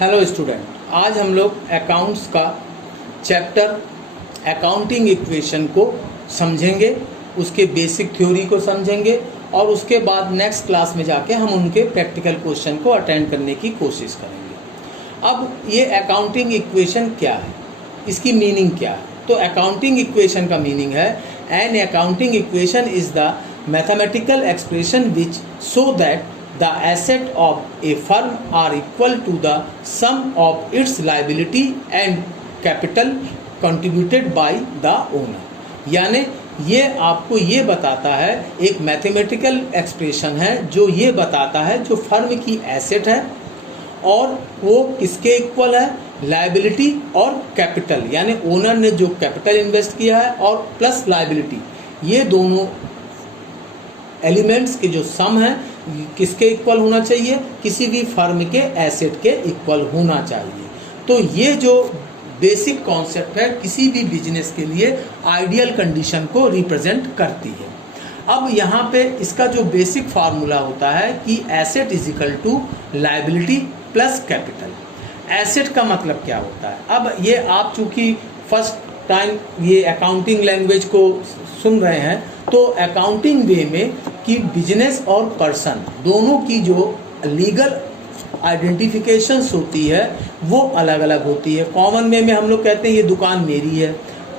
Hello student, आज हम लोग अकाउंट्स का चैप्टर अकाउंटिंग इक्वेशन को समझेंगे, उसके बेसिक थ्योरी को समझेंगे और उसके बाद नेक्स्ट क्लास में जाके हम उनके प्रैक्टिकल क्वेश्चन को अटेंड करने की कोशिश करेंगे। अब ये अकाउंटिंग इक्वेशन क्या है, इसकी मीनिंग क्या है? तो अकाउंटिंग इक्वेशन का मीनिंग है an accounting equation is the mathematical expression which show that the asset of a firm are equal to the sum of its liability and capital contributed by the owner। यानी ये आपको ये बताता है, एक mathematical expression है जो ये बताता है जो फर्म की एसेट है और वो किसके इक्वल है, लाइबिलिटी और कैपिटल, यानी ओनर ने जो कैपिटल इन्वेस्ट किया है और प्लस लाइबिलिटी, ये दोनों एलिमेंट्स के जो सम है किसके इक्वल होना चाहिए, किसी भी फर्म के एसेट के इक्वल होना चाहिए। तो ये जो बेसिक कॉन्सेप्ट है किसी भी बिजनेस के लिए आइडियल कंडीशन को रिप्रेजेंट करती है। अब यहाँ पे इसका जो बेसिक फार्मूला होता है कि asset is equal to liability plus capital. Asset का मतलब क्या होता है? अब ये आप चूँकि फर्स्ट टाइम ये अकाउंटिंग लैंग्वेज को सुन रहे हैं तो अकाउंटिंग वे में कि बिजनेस और पर्सन दोनों की जो लीगल आइडेंटिफिकेशंस होती है वो अलग अलग होती है। कॉमन वे में हम लोग कहते हैं ये दुकान मेरी है,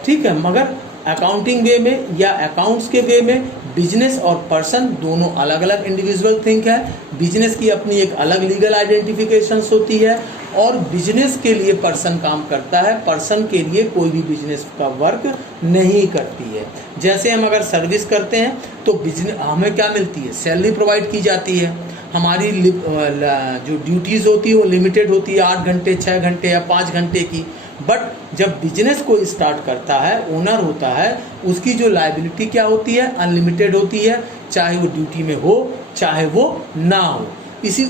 ठीक है, मगर अकाउंटिंग वे में या अकाउंट्स के वे में बिजनेस और पर्सन दोनों अलग अलग इंडिविजुअल थिंग है। बिजनेस की अपनी एक अलग लीगल आइडेंटिफिकेशंस होती है और बिजनेस के लिए पर्सन काम करता है, पर्सन के लिए कोई भी बिजनेस का वर्क नहीं करती है। जैसे हम अगर सर्विस करते हैं तो बिजनेस हमें क्या मिलती है, सैलरी प्रोवाइड की जाती है। हमारी जो ड्यूटीज़ होती है वो लिमिटेड होती है, 8 घंटे 6 घंटे या 5 घंटे की। बट जब बिजनेस को स्टार्ट करता है, ओनर होता है, उसकी जो लाइबिलिटी क्या होती है, अनलिमिटेड होती है, चाहे वो ड्यूटी में हो चाहे वो ना हो।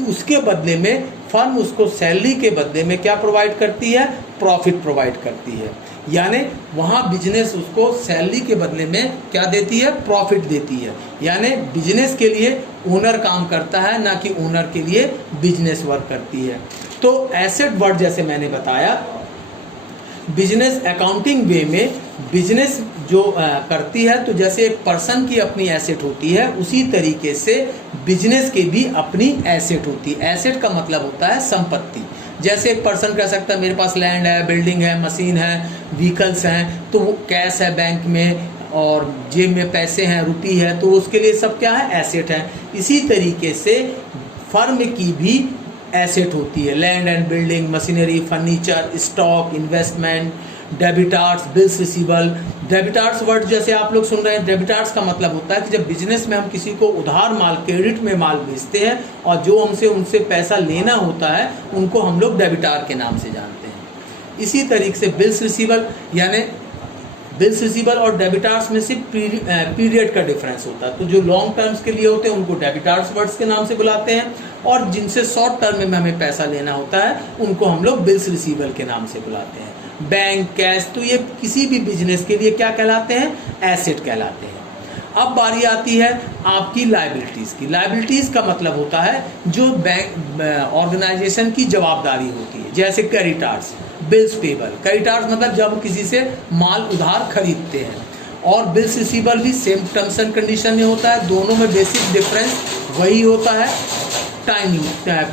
उसके बदले में फर्म उसको सैलरी के बदले में क्या प्रोवाइड करती है, प्रॉफिट प्रोवाइड करती है। यानी वहाँ बिजनेस उसको सैलरी के बदले में क्या देती है, प्रॉफिट देती है। यानी बिजनेस के लिए ओनर काम करता है, ना कि ओनर के लिए बिजनेस वर्क करती है। तो एसेट वर्ड जैसे मैंने बताया, बिजनेस अकाउंटिंग वे में बिजनेस जो करती है, तो जैसे एक पर्सन की अपनी एसेट होती है उसी तरीके से बिजनेस के भी अपनी एसेट होती है। एसेट का मतलब होता है संपत्ति। जैसे एक पर्सन कह सकता है मेरे पास लैंड है, बिल्डिंग है, मशीन है, व्हीकल्स हैं, तो वो कैश है बैंक में और जेब में पैसे हैं, रुपी है, तो उसके लिए सब क्या है, एसेट है। इसी तरीके से फर्म की भी एसेट होती है, land and building, machinery, furniture, stock, investment, debtors, bills receivable. Debtors word जैसे आप लोग सुन रहे हैं, डेबिटार्स का मतलब होता है कि जब बिजनेस में हम किसी को उधार माल, क्रेडिट में माल बेचते हैं और जो हमसे उनसे पैसा लेना होता है उनको हम लोग डेबिटार के नाम से जानते हैं। इसी तरीके से बिल्स रिसीबल, यानी बिल्स रिसीबल और डेबिटार्स में सिर्फ पीरियड का डिफरेंस होता है। तो जो लॉन्ग टर्म्स के लिए होते हैं उनको डेबिटार्स वर्ड्स के नाम से बुलाते हैं और जिनसे शॉर्ट टर्म में हमें पैसा लेना होता है उनको हम लोग बिल्स रिसीबल के नाम से बुलाते हैं। बैंक, कैश, तो ये किसी भी बिजनेस के लिए क्या कहलाते हैं, एसेट कहलाते हैं। अब बारी आती है आपकी लाइबिलिटीज़ की। लाइबिलिटीज़ का मतलब होता है जो बैंक ऑर्गेनाइजेशन की जवाबदारी होती है, जैसे क्रेडिटार्स, बिल्स पेबल। क्रेडिटार्स मतलब जब किसी से माल उधार खरीदते हैं, और बिल्स रिसीबल भी सेम टर्म्स एंड कंडीशन में होता है। दोनों में बेसिक डिफरेंस वही होता है, टाइमिंग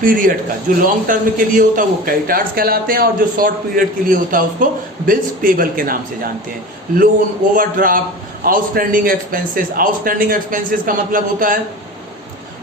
पीरियड का। जो लॉन्ग टर्म के लिए होता है वो क्रेडिटार्स कहलाते हैं और जो शॉर्ट पीरियड के लिए होता है उसको बिल्स पेबल के नाम से जानते हैं। Loan, overdraft, outstanding expenses. Outstanding expenses का मतलब होता है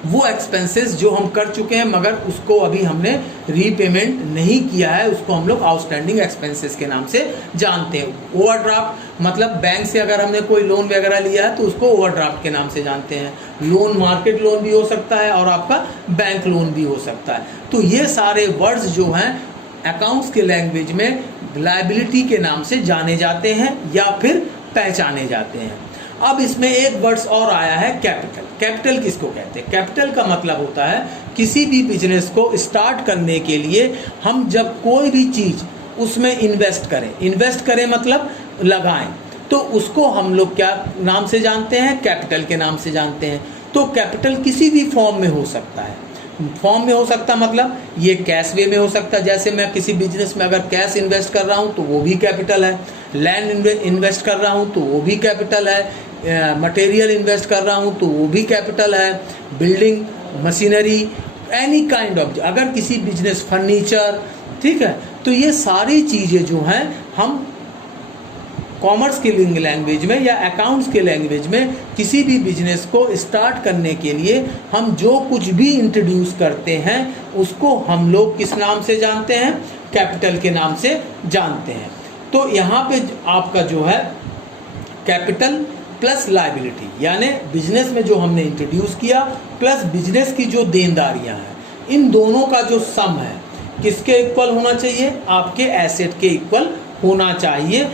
वो एक्सपेंसेस जो हम कर चुके हैं मगर उसको अभी हमने रीपेमेंट नहीं किया है, उसको हम लोग आउटस्टैंडिंग एक्सपेंसेस के नाम से जानते हैं। ओवरड्राफ्ट मतलब बैंक से अगर हमने कोई लोन वगैरह लिया है तो उसको ओवरड्राफ्ट के नाम से जानते हैं। लोन मार्केट लोन भी हो सकता है और आपका बैंक लोन भी हो सकता है। तो ये सारे वर्ड्स जो हैं अकाउंट्स के लैंग्वेज में लायबिलिटी के नाम से जाने जाते हैं या फिर पहचाने जाते हैं। अब इसमें एक वर्ड्स और आया है, कैपिटल। कैपिटल किसको कहते हैं? कैपिटल का मतलब होता है किसी भी बिजनेस को स्टार्ट करने के लिए हम जब कोई भी चीज़ उसमें इन्वेस्ट करें मतलब लगाएं, तो उसको हम लोग क्या नाम से जानते हैं? कैपिटल के नाम से जानते हैं। तो कैपिटल किसी भी फॉर्म में हो सकता है, फॉर्म में हो सकता, मतलब ये कैश वे में हो सकता है। जैसे मैं किसी बिजनेस में अगर कैश इन्वेस्ट कर रहा हूँ तो वो भी कैपिटल है, लैंड इन्वेस्ट कर रहा हूँ तो वो भी कैपिटल है, मटेरियल इन्वेस्ट कर रहा हूँ तो वो भी कैपिटल है, building machinery any kind of, अगर किसी बिजनेस फर्नीचर, ठीक है। तो ये सारी चीज़ें जो हैं हम कॉमर्स के लैंग्वेज में या अकाउंट्स के लैंग्वेज में किसी भी बिजनेस को स्टार्ट करने के लिए हम जो कुछ भी इंट्रोड्यूस करते हैं उसको हम लोग किस नाम से जानते हैं, कैपिटल के नाम से जानते हैं। तो यहाँ पे आपका जो है कैपिटल प्लस लायबिलिटी, यानी बिजनेस में जो हमने इंट्रोड्यूस किया प्लस बिजनेस की जो देनदारियाँ हैं, इन दोनों का जो सम है किसके इक्वल होना चाहिए, आपके एसेट के इक्वल होना चाहिए।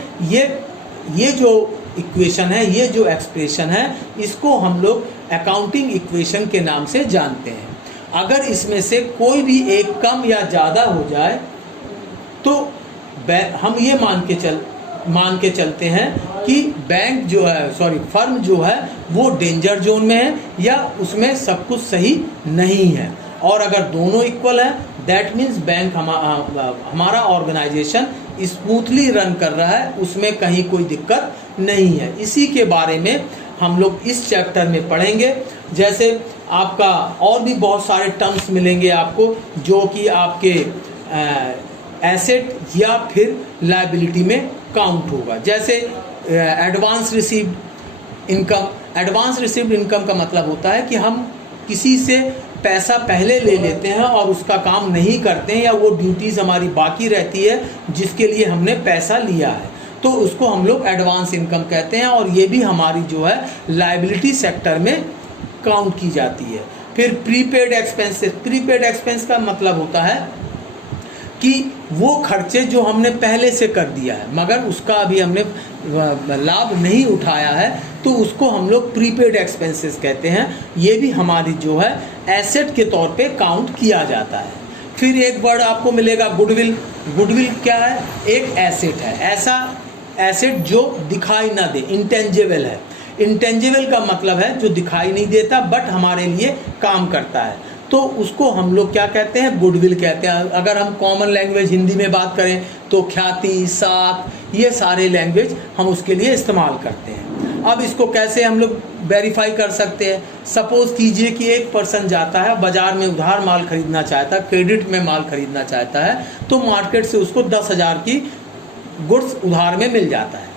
ये जो इक्वेशन है, ये जो एक्सप्रेशन है, इसको हम लोग अकाउंटिंग इक्वेशन के नाम से जानते हैं। अगर इसमें से कोई भी एक कम या ज़्यादा हो जाए तो हम ये मान के चलते हैं कि बैंक जो है, फर्म जो है वो डेंजर जोन में है या उसमें सब कुछ सही नहीं है। और अगर दोनों इक्वल है दैट मीन्स बैंक हमारा ऑर्गेनाइजेशन स्मूथली रन कर रहा है, उसमें कहीं कोई दिक्कत नहीं है। इसी के बारे में हम लोग इस चैप्टर में पढ़ेंगे। जैसे आपका और भी बहुत सारे टर्म्स मिलेंगे आपको जो कि आपके एसेट या फिर लायबिलिटी में काउंट होगा। जैसे advance received income. Advance received income का मतलब होता है कि हम किसी से पैसा पहले ले लेते हैं और उसका काम नहीं करते हैं या वो ड्यूटीज़ हमारी बाकी रहती है जिसके लिए हमने पैसा लिया है, तो उसको हम लोग एडवांस इनकम कहते हैं और ये भी हमारी जो है लायबिलिटी सेक्टर में काउंट की जाती है। फिर प्रीपेड एक्सपेंसेस। प्रीपेड एक्सपेंस का मतलब होता है कि वो खर्चे जो हमने पहले से कर दिया है मगर उसका अभी हमने लाभ नहीं उठाया है, तो उसको हम लोग प्रीपेड एक्सपेंसेस कहते हैं। ये भी हमारी जो है एसेट के तौर पे काउंट किया जाता है। फिर एक वर्ड आपको मिलेगा गुडविल। गुडविल क्या है, एक एसेट है, ऐसा एसेट जो दिखाई ना दे, इंटेंजिबल है। इंटेंजिबल का मतलब है जो दिखाई नहीं देता बट हमारे लिए काम करता है, तो उसको हम लोग क्या कहते हैं, गुडविल कहते हैं। अगर हम कॉमन लैंग्वेज हिंदी में बात करें तो ख्याति, साख, ये सारे लैंग्वेज हम उसके लिए इस्तेमाल करते हैं। अब इसको कैसे हम लोग वेरीफाई कर सकते हैं। सपोज कीजिए कि एक पर्सन जाता है बाजार में उधार माल खरीदना चाहता है, क्रेडिट में माल खरीदना चाहता है, तो मार्केट से उसको 10,000 की गुड्स उधार में मिल जाता है,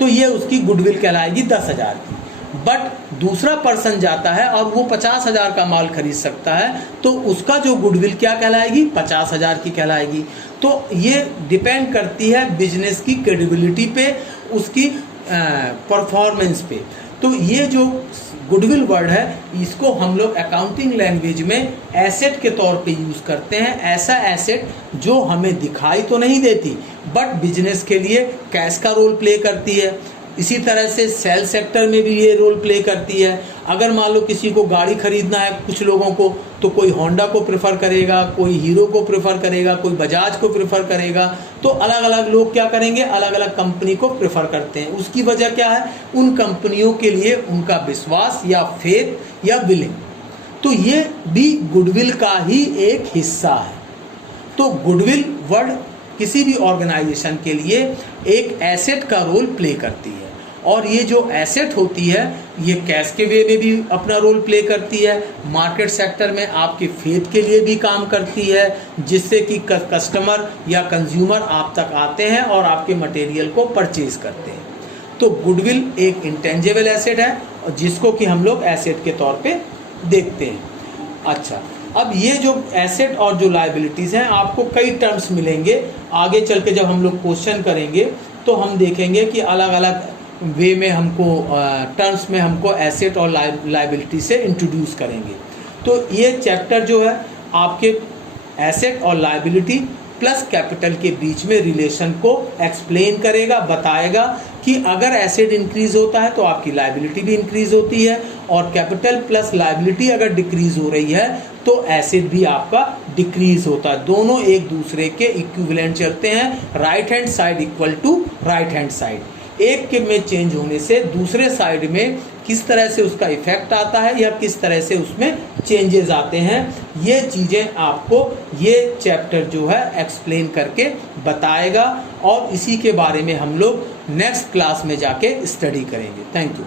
तो ये उसकी गुडविल कहलाएगी 10,000 की। बट दूसरा पर्सन जाता है और वो 50,000 का माल खरीद सकता है, तो उसका जो गुडविल क्या कहलाएगी, 50,000 की कहलाएगी। तो ये डिपेंड करती है बिजनेस की क्रेडिबिलिटी पे, उसकी परफॉर्मेंस पे। तो ये जो गुडविल वर्ड है इसको हम लोग अकाउंटिंग लैंग्वेज में एसेट के तौर पे यूज़ करते हैं। ऐसा एसेट जो हमें दिखाई तो नहीं देती बट बिजनेस के लिए कैश का रोल प्ले करती है। इसी तरह से सेल सेक्टर में भी ये रोल प्ले करती है। अगर मान लो किसी को गाड़ी खरीदना है, कुछ लोगों को, तो कोई होंडा को प्रेफर करेगा, कोई हीरो को प्रेफर करेगा, कोई बजाज को प्रेफर करेगा, तो अलग अलग लोग क्या करेंगे, अलग अलग कंपनी को प्रेफर करते हैं। उसकी वजह क्या है, उन कंपनियों के लिए उनका विश्वास या फेथ या बिलिंग। तो ये भी गुडविल का ही एक हिस्सा है। तो गुडविल वर्ड किसी भी ऑर्गेनाइजेशन के लिए एक एसेट का रोल प्ले करती है, और ये जो एसेट होती है ये कैश के वे में भी अपना रोल प्ले करती है, मार्केट सेक्टर में आपके फेथ के लिए भी काम करती है, जिससे कि कस्टमर या कंज्यूमर आप तक आते हैं और आपके मटेरियल को परचेज करते हैं। तो गुडविल एक इंटेंजिबल एसेट है जिसको कि हम लोग एसेट के तौर पे देखते हैं। अच्छा, अब ये जो एसेट और जो लायबिलिटीज़ हैं आपको कई टर्म्स मिलेंगे। आगे चल के जब हम लोग क्वेश्चन करेंगे तो हम देखेंगे कि अलग अलग वे में हमको टर्म्स में हमको एसेट और लायबिलिटी से इंट्रोड्यूस करेंगे। तो ये चैप्टर जो है आपके एसेट और लायबिलिटी प्लस कैपिटल के बीच में रिलेशन को एक्सप्लेन करेगा, बताएगा कि अगर एसेट इंक्रीज होता है तो आपकी लायबिलिटी भी इंक्रीज होती है, और कैपिटल प्लस लायबिलिटी अगर डिक्रीज हो रही है तो एसेट भी आपका डिक्रीज होता है। दोनों एक दूसरे के इक्विवेलेंट चलते हैं, right hand side equal to right hand side. एक के में चेंज होने से दूसरे साइड में किस तरह से उसका इफेक्ट आता है या किस तरह से उसमें चेंजेस आते हैं, ये चीज़ें आपको ये चैप्टर जो है एक्सप्लेन करके बताएगा और इसी के बारे में हम लोग नेक्स्ट क्लास में जाके स्टडी करेंगे। Thank you.